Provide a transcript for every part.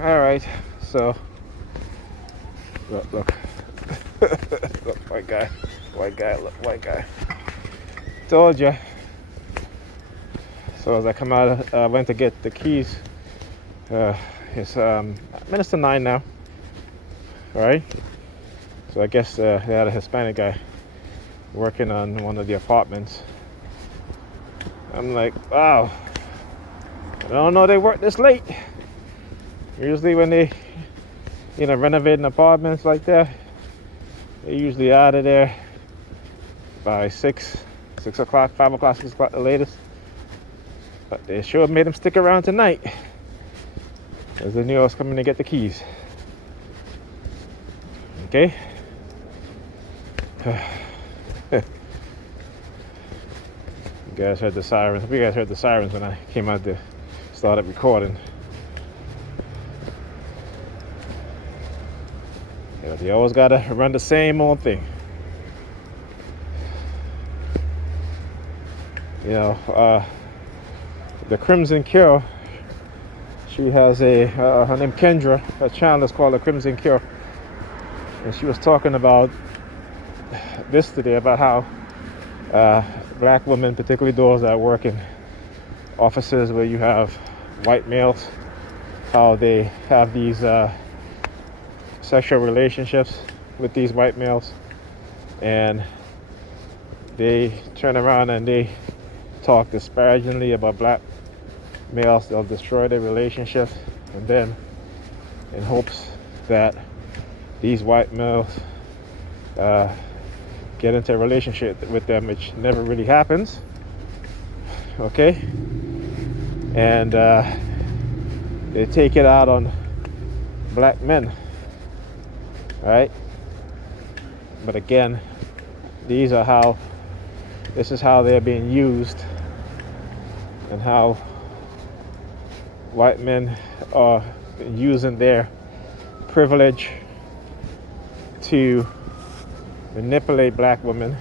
All right. So look, look, white guy, look, white guy. Told you. So as I come out, I went to get the keys. It's minutes to 9 now. All right. So I guess they had a Hispanic guy working on one of the apartments. I'm like, wow. I don't know they work this late. Usually when they, renovating apartments like that, they're usually out of there by 6 o'clock, 5 o'clock, 6 o'clock the latest. But they sure made them stick around tonight, as they knew I was coming to get the keys. Okay. You guys heard the sirens. I hope you guys heard the sirens when I came out to started recording. They always gotta run the same old thing. The Crimson Cure. She has her name Kendra. Her channel is called the Crimson Cure, and she was talking about this today, about how black women, particularly those that work in offices where you have white males, how they have these sexual relationships with these white males, and they turn around and they talk disparagingly about black males. They'll destroy their relationships, and then in hopes that these white males get into a relationship with them, which never really happens. Okay. And they take it out on black men, right? But again, this is how they're being used, and how white men are using their privilege to manipulate black women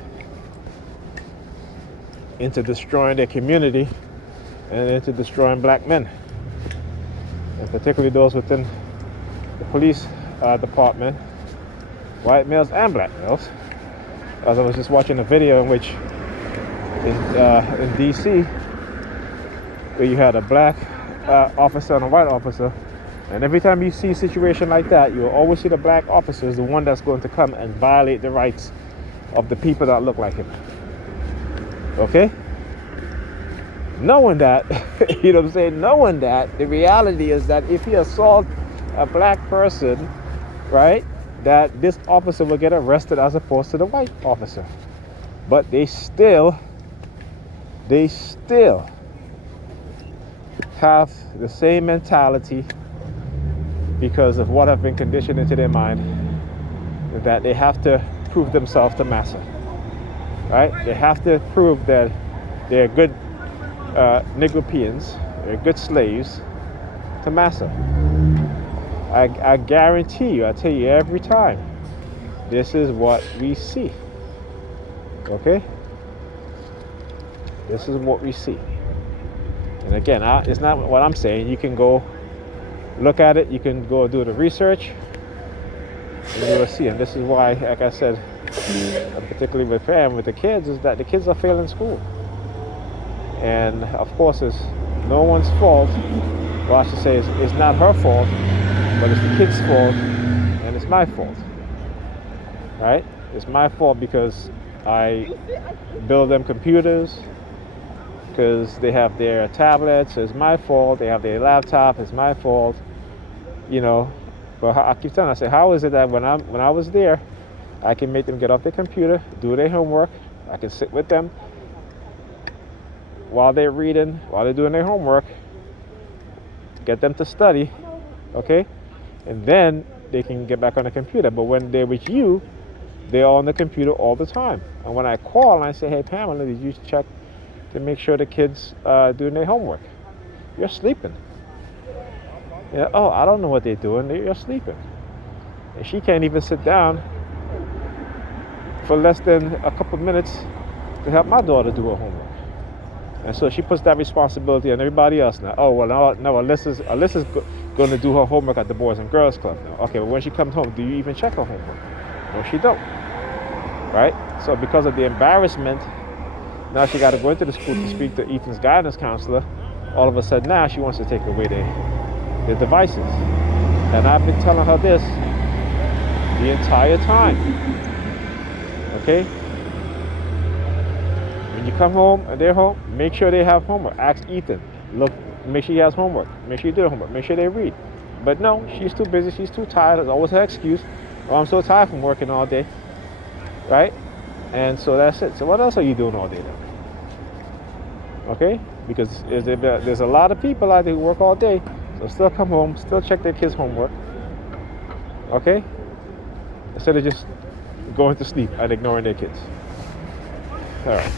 into destroying their community and into destroying black men, and particularly those within the police department, white males and black males. As I was just watching a video in which in DC, where you had a black officer and a white officer, and every time you see a situation like that, you'll always see the black officer is the one that's going to come and violate the rights of the people that look like him. Okay? Knowing that, you know what I'm saying? Knowing that, the reality is that if he assaults a black person, right, that this officer will get arrested as opposed to the white officer. But they still have the same mentality, because of what have been conditioned into their mind, that they have to prove themselves to massa, right? They have to prove that they're good Negropeans, they're good slaves to massa. I guarantee you, I tell you every time, this is what we see. Okay? This is what we see. And again, it's not what I'm saying. You can go look at it, you can go do the research, and you will see. And this is why, like I said, particularly with the kids, is that the kids are failing school. And of course, it's no one's fault. Well, I should say it's not her fault, but it's the kid's fault, and it's my fault. Right? It's my fault because I build them computers, because they have their tablets. It's my fault. They have their laptop. It's my fault. But I keep telling them, I say, how is it that when I was there, I can make them get off their computer, do their homework. I can sit with them while they're reading, while they're doing their homework, get them to study, okay? And then they can get back on the computer. But when they're with you, they're on the computer all the time. And when I call and I say, hey, Pamela, did you check to make sure the kids doing their homework? You're sleeping. Oh, I don't know what they're doing. You're sleeping. And she can't even sit down for less than a couple minutes to help my daughter do her homework. And so she puts that responsibility on everybody else now. Oh, well, no, Alyssa's going to do her homework at the Boys and Girls Club. Now, okay, but when she comes home, do you even check her homework? No, she don't. Right? So because of the embarrassment, now she got to go into the school to speak to Ethan's guidance counselor. All of a sudden now she wants to take away their devices. And I've been telling her this the entire time. Okay? When you come home and they're home, make sure they have homework. Ask Ethan. Look, make sure he has homework. Make sure you do the homework. Make sure they read. But no, she's too busy. She's too tired. That's always her excuse. Oh, I'm so tired from working all day. Right? And so that's it. So what else are you doing all day then? Okay? Because there's a lot of people out there who work all day. So still come home, still check their kids' homework. Okay? Instead of just going to sleep and ignoring their kids. All right.